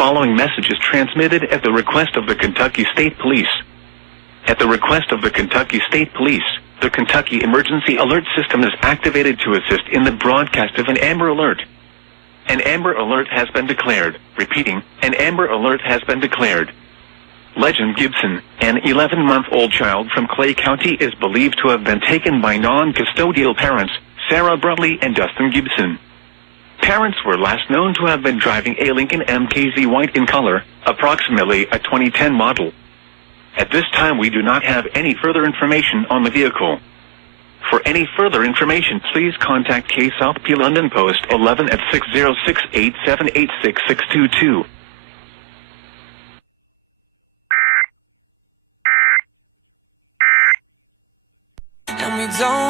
following message is transmitted at the request of the Kentucky State Police. At the request of the Kentucky State Police, the Kentucky Emergency Alert System is activated to assist in the broadcast of an Amber Alert. An Amber Alert has been declared. Repeating, an Amber Alert has been declared. Legend Gibson, an 11-month-old child from Clay County, is believed to have been taken by non-custodial parents, Sarah Brumley and Dustin Gibson. Parents were last known to have been driving a Lincoln MKZ white in color, approximately a 2010 model. At this time, we do not have any further information on the vehicle. For any further information, please contact K South P London Post 11 at 606-8786622. And we don't